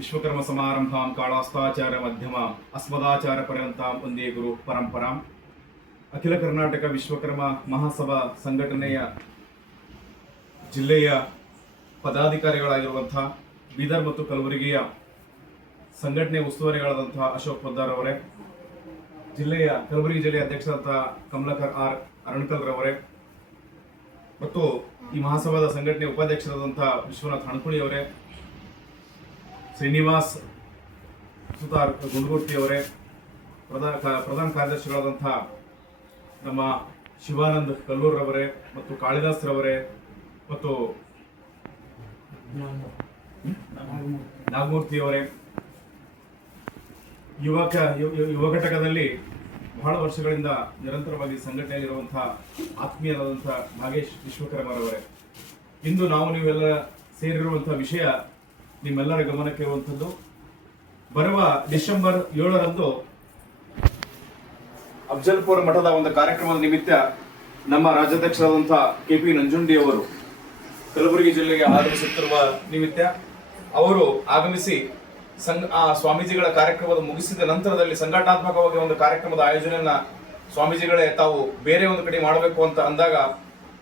ವಿಶ್ವಕರ್ಮ ಸಮಾರಂಭಾಂ ಕಾಳಾಸ್ತಾಚಾರ ಮಧ್ಯಮ ಅಸ್ಮದಾಚಾರ ಪರ್ಯಂತಾಂ ಒಂದೇ ಗುರು ಪರಂಪರಾಂ. ಅಖಿಲ ಕರ್ನಾಟಕ ವಿಶ್ವಕರ್ಮ ಮಹಾಸಭಾ ಸಂಘಟನೆಯ ಜಿಲ್ಲೆಯ ಪದಾಧಿಕಾರಿಗಳಾಗಿರುವಂತಹ ಬೀದರ್ ಮತ್ತು ಕಲಬುರಗಿಯ ಸಂಘಟನೆ ಉಸ್ತುವಾರಿಗಳಾದಂತಹ ಅಶೋಕ್ ಪದ್ದಾರ್ ಅವರೇ, ಜಿಲ್ಲೆಯ ಕಲಬುರಗಿ ಜಿಲ್ಲೆಯ ಅಧ್ಯಕ್ಷರಾದಂತಹ ಕಮಲಕರ್ ಆರ್ ಅರಣಕಲ್ ರವರೇ, ಮತ್ತು ಈ ಮಹಾಸಭಾದ ಸಂಘಟನೆ ಉಪಾಧ್ಯಕ್ಷರಾದಂತಹ ವಿಶ್ವನಾಥ್ ಹಣಕುಳಿ ಅವರೇ ಶ್ರೀನಿವಾಸ್ ಸುತಾರ್ ಗುಂಡ್ಗುಟ್ಟಿ ಅವರೇ, ಪ್ರಧಾನ ಪ್ರಧಾನ ಕಾರ್ಯದರ್ಶಿಗಳಾದಂಥ ನಮ್ಮ ಶಿವಾನಂದ್ ಕಲ್ಲೂರ್ರವರೇ ಮತ್ತು ಕಾಳಿದಾಸ್ ರವರೇ ಮತ್ತು ನಾಗಮೂರ್ತಿ ಅವರೇ. ಯುವಕ ಯುವ ಘಟಕದಲ್ಲಿ ಬಹಳ ವರ್ಷಗಳಿಂದ ನಿರಂತರವಾಗಿ ಸಂಘಟನೆಯಲ್ಲಿರುವಂತಹ ಆತ್ಮೀಯರಾದಂಥ ನಾಗೇಶ್ ವಿಶ್ವಕರ್ಮರವರೇ. ಇಂದು ನಾವು ನೀವೆಲ್ಲ ಸೇರಿರುವಂತಹ ವಿಷಯ ನಿಮ್ಮೆಲ್ಲರ ಗಮನಕ್ಕೆ ಇರುವಂಥದ್ದು ಬರುವ ಡಿಸೆಂಬರ್ ಏಳರಂದು ಅಫ್ಜಲ್ಪುರ ಮಠದ ಒಂದು ಕಾರ್ಯಕ್ರಮದ ನಿಮಿತ್ತ ನಮ್ಮ ರಾಜ್ಯಾಧ್ಯಕ್ಷರಾದಂತಹ ಕೆ ಪಿ ನಂಜುಂಡಿ ಅವರು ಕಲಬುರಗಿ ಜಿಲ್ಲೆಗೆ ಆಗಮಿಸುತ್ತಿರುವ ನಿಮಿತ್ತ ಅವರು ಆಗಮಿಸಿ ಸಂಘ, ಆ ಸ್ವಾಮೀಜಿಗಳ ಕಾರ್ಯಕ್ರಮದ ಮುಗಿಸಿದ ನಂತರದಲ್ಲಿ ಸಂಘಟನಾತ್ಮಕವಾಗಿ ಒಂದು ಕಾರ್ಯಕ್ರಮದ ಆಯೋಜನೆಯನ್ನ ಸ್ವಾಮೀಜಿಗಳೇ ತಾವು ಬೇರೆ ಒಂದು ಕಡೆ ಮಾಡಬೇಕು ಅಂತ ಅಂದಾಗ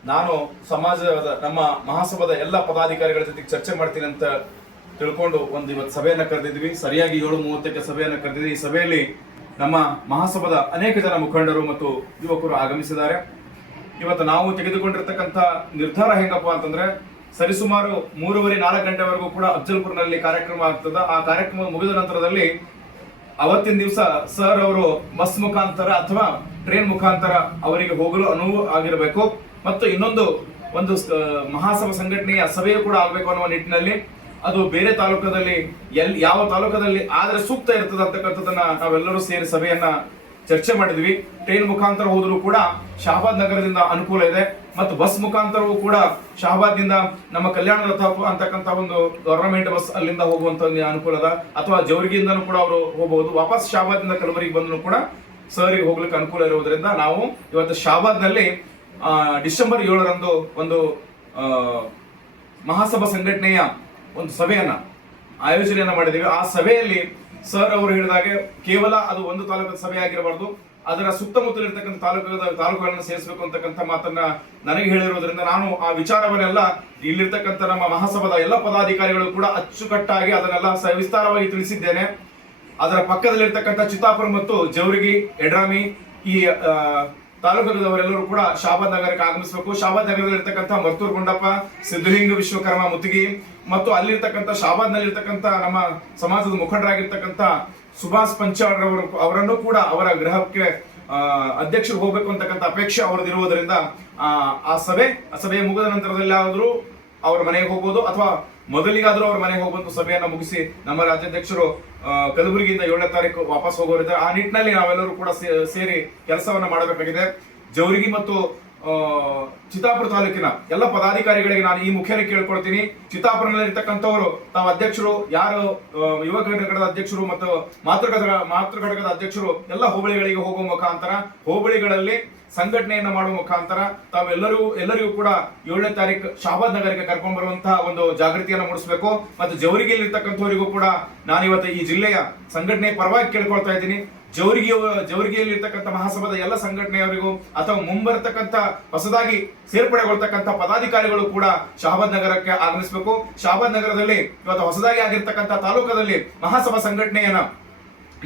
ನಾನು ಸಮಾಜದ, ನಮ್ಮ ಮಹಾಸಭಾದ ಎಲ್ಲ ಪದಾಧಿಕಾರಿಗಳ ಜೊತೆಗೆ ಚರ್ಚೆ ಮಾಡ್ತೀನಿ ಅಂತ ತಿಳ್ಕೊಂಡು ಒಂದು ಇವತ್ತು ಸಭೆಯನ್ನು ಕರೆದಿದ್ವಿ. ಸರಿಯಾಗಿ ಏಳು ಮೂವತ್ತಕ್ಕೆ ಸಭೆಯನ್ನು ಕರೆದಿದ್ವಿ. ಈ ಸಭೆಯಲ್ಲಿ ನಮ್ಮ ಮಹಾಸಭಾದ ಅನೇಕ ಜನ ಮುಖಂಡರು ಮತ್ತು ಯುವಕರು ಆಗಮಿಸಿದ್ದಾರೆ. ಇವತ್ತು ನಾವು ತೆಗೆದುಕೊಂಡಿರ್ತಕ್ಕಂಥ ನಿರ್ಧಾರ ಹೆಂಗಪ್ಪ ಅಂತಂದ್ರೆ, ಸರಿಸುಮಾರು ಮೂರುವರೆ ನಾಲ್ಕು ಗಂಟೆವರೆಗೂ ಕೂಡ ಅಫ್ಜಲ್ಪುರ್ನಲ್ಲಿ ಕಾರ್ಯಕ್ರಮ ಆಗ್ತದೆ. ಆ ಕಾರ್ಯಕ್ರಮ ಮುಗಿದ ನಂತರದಲ್ಲಿ ಅವತ್ತಿನ ದಿವಸ ಸರ್ ಅವರು ಬಸ್ ಮುಖಾಂತರ ಅಥವಾ ಟ್ರೈನ್ ಮುಖಾಂತರ ಅವರಿಗೆ ಹೋಗಲು ಅನುವು ಆಗಿರಬೇಕು. ಮತ್ತು ಇನ್ನೊಂದು, ಒಂದು ಮಹಾಸಭಾ ಸಂಘಟನೆಯ ಸಭೆಯು ಕೂಡ ಆಗಬೇಕು ಅನ್ನುವ ನಿಟ್ಟಿನಲ್ಲಿ ಅದು ಬೇರೆ ತಾಲೂಕದಲ್ಲಿ ಎಲ್, ಯಾವ ತಾಲೂಕದಲ್ಲಿ ಆದ್ರೆ ಸೂಕ್ತ ಇರ್ತದೆ ಅಂತಕ್ಕಂಥದ್ದನ್ನ ನಾವೆಲ್ಲರೂ ಸೇರಿ ಸಭೆಯನ್ನ ಚರ್ಚೆ ಮಾಡಿದ್ವಿ. ಟ್ರೈನ್ ಮುಖಾಂತರ ಹೋದರೂ ಕೂಡ ಶಹಬಾದ್ ನಗರದಿಂದ ಅನುಕೂಲ ಇದೆ. ಮತ್ತು ಬಸ್ ಮುಖಾಂತರವೂ ಕೂಡ ಶಹಾಬಾದ್ನಿಂದ ನಮ್ಮ ಕಲ್ಯಾಣ ರಥ ಅಂತಕ್ಕಂಥ ಒಂದು ಗವರ್ನಮೆಂಟ್ ಬಸ್ ಅಲ್ಲಿಂದ ಹೋಗುವಂತ ಒಂದು ಅನುಕೂಲ ಅದ. ಅಥವಾ ಜವರಿಗಿಂದನೂ ಕೂಡ ಅವರು ಹೋಗಬಹುದು ವಾಪಸ್ ಶಹಾಬಾದ್ನಿಂದ ಕಲಬುರಗಿ ಬಂದರೂ ಕೂಡ ಸರಿಗೆ ಹೋಗ್ಲಿಕ್ಕೆ ಅನುಕೂಲ ಇರುವುದರಿಂದ ನಾವು ಇವತ್ತು ಶಹಬಾದ್ನಲ್ಲಿ ಡಿಸೆಂಬರ್ ಏಳರಂದು ಒಂದು ಮಹಾಸಭಾ ಸಂಘಟನೆಯ ಒಂದು ಸಭೆಯನ್ನ ಆಯೋಜನೆಯನ್ನ ಮಾಡಿದ್ದೀವಿ. ಆ ಸಭೆಯಲ್ಲಿ ಸರ್ ಅವರು ಹೇಳಿದಾಗೆ ಕೇವಲ ಅದು ಒಂದು ತಾಲೂಕಿನ ಸಭೆ ಆಗಿರಬಾರ್ದು. ಅದರ ಸುತ್ತಮುತ್ತಲಿರ್ತಕ್ಕಂಥ ತಾಲೂಕದ ತಾಲೂಕುಗಳನ್ನು ಸೇರಿಸಬೇಕು ಅಂತಕ್ಕಂಥ ಮಾತನ್ನ ನನಗೆ ಹೇಳಿರೋದ್ರಿಂದ ನಾನು ಆ ವಿಚಾರವನ್ನೆಲ್ಲ ಇಲ್ಲಿರ್ತಕ್ಕಂಥ ನಮ್ಮ ಮಹಾಸಭಾದ ಎಲ್ಲ ಪದಾಧಿಕಾರಿಗಳು ಕೂಡ ಅಚ್ಚುಕಟ್ಟಾಗಿ ಅದನ್ನೆಲ್ಲ ಸವಿಸ್ತಾರವಾಗಿ ತಿಳಿಸಿದ್ದೇನೆ. ಅದರ ಪಕ್ಕದಲ್ಲಿರ್ತಕ್ಕಂಥ ಚಿತ್ತಾಪುರ ಮತ್ತು ಜವರಿಗಿ ಎಡ್ರಾಮಿ, ಈ ಆ, ತಾಲೂಕದವರೆಲ್ಲರೂ ಕೂಡ ಶಾಬಾದ್ ನಗರಕ್ಕೆ ಆಗಮಿಸಬೇಕು. ಶಾಬಾದ್ ನಗರದಲ್ಲಿರ್ತಕ್ಕಂಥ ಮರ್ತೂರ್ ಗುಂಡಪ್ಪ ಸಿದ್ಧಲಿಂಗ ವಿಶ್ವಕರ್ಮ ಮುತ್ತಿಗಿ ಮತ್ತು ಅಲ್ಲಿರ್ತಕ್ಕಂಥ ಶಾಬಾದ್ ನಲ್ಲಿರ್ತಕ್ಕಂಥ ನಮ್ಮ ಸಮಾಜದ ಮುಖಂಡರಾಗಿರ್ತಕ್ಕಂಥ ಸುಭಾಷ್ ಪಂಚಾಳ್ ಅವರು ಅವರನ್ನು ಕೂಡ ಅವರ ಗೃಹಕ್ಕೆ ಅಧ್ಯಕ್ಷರು ಹೋಗ್ಬೇಕು ಅಂತಕ್ಕಂಥ ಅಪೇಕ್ಷೆ ಅವರದಿರುವುದರಿಂದ ಆ ಸಭೆ ಆ ಸಭೆ ಮುಗಿದ ನಂತರದಲ್ಲಿ ಆದರೂ ಅವ್ರ ಮನೆಗೆ ಹೋಗ್ಬೋದು ಅಥವಾ ಮೊದಲಿಗಾದ್ರೂ ಅವ್ರ ಮನೆಗೆ ಹೋಗುವಂತ ಸಭೆಯನ್ನ ಮುಗಿಸಿ ನಮ್ಮ ರಾಜ್ಯಾಧ್ಯಕ್ಷರು ಕಲಬುರಗಿಯಿಂದ ಏಳನೇ ತಾರೀಕು ವಾಪಸ್ ಹೋಗೋರಿದ್ದಾರೆ. ಆ ನಿಟ್ಟಿನಲ್ಲಿ ನಾವೆಲ್ಲರೂ ಕೂಡ ಸೇರಿ ಕೆಲಸವನ್ನ ಮಾಡಬೇಕಾಗಿದೆ. ಜವರಿಗಿ ಮತ್ತು ಚಿತ್ತಾಪುರ ತಾಲೂಕಿನ ಎಲ್ಲ ಪದಾಧಿಕಾರಿಗಳಿಗೆ ನಾನು ಈ ಮುಖ್ಯನೇ ಕೇಳ್ಕೊಳ್ತೀನಿ. ಚಿತ್ತಾಪುರನಲ್ಲಿ ಇರ್ತಕ್ಕಂಥವರು ತಾವು ಅಧ್ಯಕ್ಷರು, ಯಾರು ಯುವ ಘಟಕದ ಅಧ್ಯಕ್ಷರು ಮತ್ತು ಮಾತೃ ಘಟಕ, ಮಾತೃ ಘಟಕದ ಅಧ್ಯಕ್ಷರು ಎಲ್ಲ ಹೋಬಳಿಗಳಿಗೆ ಹೋಗುವ ಮುಖಾಂತರ ಹೋಬಳಿಗಳಲ್ಲಿ ಸಂಘಟನೆಯನ್ನ ಮಾಡುವ ಮುಖಾಂತರ ತಾವೆಲ್ಲರೂ ಎಲ್ಲರಿಗೂ ಕೂಡ ಏಳನೇ ತಾರೀಕು ಶಾಬಾದ್ ನಗರಕ್ಕೆ ಕರ್ಕೊಂಡು ಬರುವಂತಹ ಒಂದು ಜಾಗೃತಿಯನ್ನು ಮೂಡಿಸಬೇಕು. ಮತ್ತು ಜವರಿಗೆಯಲ್ಲಿ ಇರ್ತಕ್ಕಂಥವರಿಗೂ ಕೂಡ ನಾನು ಇವತ್ತು ಈ ಜಿಲ್ಲೆಯ ಸಂಘಟನೆ ಪರವಾಗಿ ಕೇಳ್ಕೊಳ್ತಾ ಇದ್ದೀನಿ. ಜವರಿಗೆ ಜವರಿಗೆಯಲ್ಲಿ ಇರ್ತಕ್ಕಂಥ ಮಹಾಸಭಾದ ಎಲ್ಲ ಸಂಘಟನೆಯವರಿಗೂ ಅಥವಾ ಮುಂಬರ್ತಕ್ಕಂಥ ಹೊಸದಾಗಿ ಸೇರ್ಪಡೆಗೊಳ್ತಕ್ಕಂಥ ಪದಾಧಿಕಾರಿಗಳು ಕೂಡ ಶಹಾಬಾದ್ ನಗರಕ್ಕೆ ಆಗಮಿಸಬೇಕು. ಶಹಾಬಾದ್ ನಗರದಲ್ಲಿ ಇವತ್ತು ಹೊಸದಾಗಿ ಆಗಿರ್ತಕ್ಕಂಥ ತಾಲೂಕದಲ್ಲಿ ಮಹಾಸಭಾ ಸಂಘಟನೆಯನ್ನ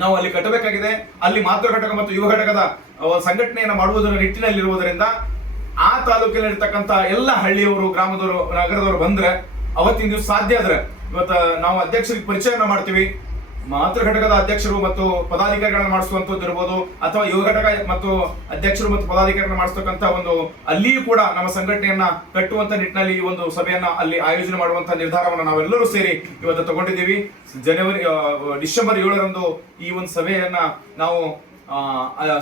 ನಾವು ಅಲ್ಲಿ ಕಟ್ಟಬೇಕಾಗಿದೆ. ಅಲ್ಲಿ ಮಾತೃ ಘಟಕ ಮತ್ತು ಯುವ ಘಟಕದ ಸಂಘಟನೆಯನ್ನು ಮಾಡುವುದರ ನಿಟ್ಟಿನಲ್ಲಿರುವುದರಿಂದ ಆ ತಾಲೂಕಿನಲ್ಲಿರ್ತಕ್ಕಂಥ ಎಲ್ಲ ಹಳ್ಳಿಯವರು, ಗ್ರಾಮದವರು, ನಗರದವರು ಬಂದ್ರೆ ಅವತ್ತಿನ ದಿವಸ ಸಾಧ್ಯ ಆದ್ರೆ ಇವತ್ತು ನಾವು ಅಧ್ಯಕ್ಷರಿಗೆ ಪರಿಚಯನ ಮಾಡ್ತೀವಿ. ಮಾತೃ ಘಟಕದ ಅಧ್ಯಕ್ಷರು ಮತ್ತು ಪದಾಧಿಕಾರಿಗಳನ್ನ ಮಾಡಿಸುವಂತದ್ದು ಇರ್ಬೋದು, ಅಥವಾ ಯುವ ಘಟಕ ಮತ್ತು ಅಧ್ಯಕ್ಷರು ಮತ್ತು ಪದಾಧಿಕಾರಿಗಳನ್ನ ಮಾಡಿಸ್ತಕ್ಕಂಥ ಒಂದು ಅಲ್ಲಿಯೂ ಕೂಡ ನಮ್ಮ ಸಂಘಟನೆಯನ್ನ ಕಟ್ಟುವಂತ ನಿಟ್ಟಿನಲ್ಲಿ ಈ ಒಂದು ಸಭೆಯನ್ನ ಅಲ್ಲಿ ಆಯೋಜನೆ ಮಾಡುವಂತ ನಿರ್ಧಾರವನ್ನು ನಾವೆಲ್ಲರೂ ಸೇರಿ ಇವತ್ತು ತಗೊಂಡಿದ್ದೀವಿ. ಜನವರಿ ಡಿಸೆಂಬರ್ ಏಳರಂದು ಈ ಒಂದು ಸಭೆಯನ್ನ ನಾವು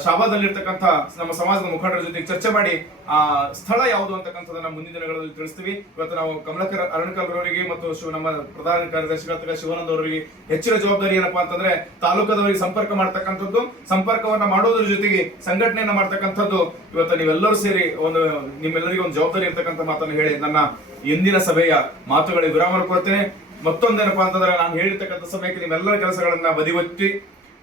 ಶಾಬಾದಲ್ಲಿರ್ತಕ್ಕಂಥ ನಮ್ಮ ಸಮಾಜದ ಮುಖಂಡರ ಜೊತೆ ಚರ್ಚೆ ಮಾಡಿ ಆ ಸ್ಥಳ ಯಾವುದು ಅಂತಕ್ಕಂಥದನ್ನ ಮುಂದಿನ ದಿನಗಳಲ್ಲಿ ತಿಳಿಸ್ತೀವಿ. ಇವತ್ತು ನಾವು ಕಮಲಕರ್ ಅರಣಕಲ್ ಅವರಿಗೆ ಮತ್ತು ನಮ್ಮ ಪ್ರಧಾನ ಕಾರ್ಯದರ್ಶಿ ಶಿವಾನಂದ ಅವರಿಗೆ ಹೆಚ್ಚಿನ ಜವಾಬ್ದಾರಿ ಏನಪ್ಪಾ ಅಂತಂದ್ರೆ ತಾಲೂಕದವರಿಗೆ ಸಂಪರ್ಕ ಮಾಡ್ತಕ್ಕಂಥದ್ದು, ಸಂಪರ್ಕವನ್ನ ಮಾಡೋದ್ರ ಜೊತೆಗೆ ಸಂಘಟನೆಯನ್ನ ಮಾಡ್ತಕ್ಕಂಥದ್ದು. ಇವತ್ತು ನೀವೆಲ್ಲರೂ ಸೇರಿ ಒಂದು, ನಿಮ್ಮೆಲ್ಲರಿಗೂ ಒಂದು ಜವಾಬ್ದಾರಿ ಇರ್ತಕ್ಕಂಥ ಮಾತನ್ನು ಹೇಳಿ ನನ್ನ ಇಂದಿನ ಸಭೆಯ ಮಾತುಗಳಿಗೆ ವಿರಾಮ ಕೊಡ್ತೇನೆ. ಮತ್ತೊಂದೇನಪ್ಪಾ ಅಂತಂದ್ರೆ ನಾನು ಹೇಳಿರ್ತಕ್ಕಂಥ ಸಮಯಕ್ಕೆ ನಿಮ್ಮೆಲ್ಲರ ಕೆಲಸಗಳನ್ನ ಬದಿಗೊತ್ತಿ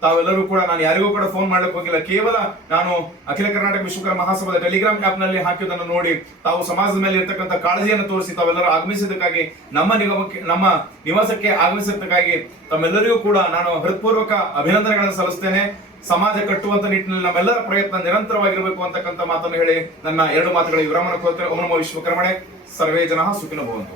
ತಾವೆಲ್ಲರೂ ಕೂಡ ನಾನು ಯಾರಿಗೂ ಕೂಡ ಫೋನ್ ಮಾಡಲಿಕ್ಕೆ ಹೋಗಿಲ್ಲ. ಕೇವಲ ನಾನು ಅಖಿಲ ಕರ್ನಾಟಕ ವಿಶ್ವಕರ ಮಹಾಸಭಾದ ಟೆಲಿಗ್ರಾಮ್ ಆಪ್ನಲ್ಲಿ ಹಾಕಿದ್ದನ್ನು ನೋಡಿ, ತಾವು ಸಮಾಜದ ಮೇಲೆ ಇರತಕ್ಕಂಥ ಕಾಳಜಿಯನ್ನು ತೋರಿಸಿ, ತಾವೆಲ್ಲರೂ ಆಗಮಿಸಿದ್ದಕ್ಕಾಗಿ, ನಮ್ಮ ನಿಗಮಕ್ಕೆ, ನಮ್ಮ ನಿವಾಸಕ್ಕೆ ಆಗಮಿಸಿದ್ದಕ್ಕಾಗಿ ತಮ್ಮೆಲ್ಲರಿಗೂ ಕೂಡ ನಾನು ಹೃತ್ಪೂರ್ವಕ ಅಭಿನಂದನೆಗಳನ್ನು ಸಲ್ಲಿಸ್ತೇನೆ. ಸಮಾಜ ಕಟ್ಟುವಂತ ನಿಟ್ಟಿನಲ್ಲಿ ನಮ್ಮೆಲ್ಲರ ಪ್ರಯತ್ನ ನಿರಂತರವಾಗಿರಬೇಕು ಅಂತಕ್ಕಂಥ ಮಾತನ್ನು ಹೇಳಿ ನನ್ನ ಎರಡು ಮಾತುಗಳಿಗೆ ವಿರಾಮನ ಕೋರ್ತೇನೆ ಓಂ ನಮೋ ವಿಶ್ವಕರ್ಮಣೆ. ಸರ್ವೇ ಜನ ಸುಖಿನ ಭವಂತು.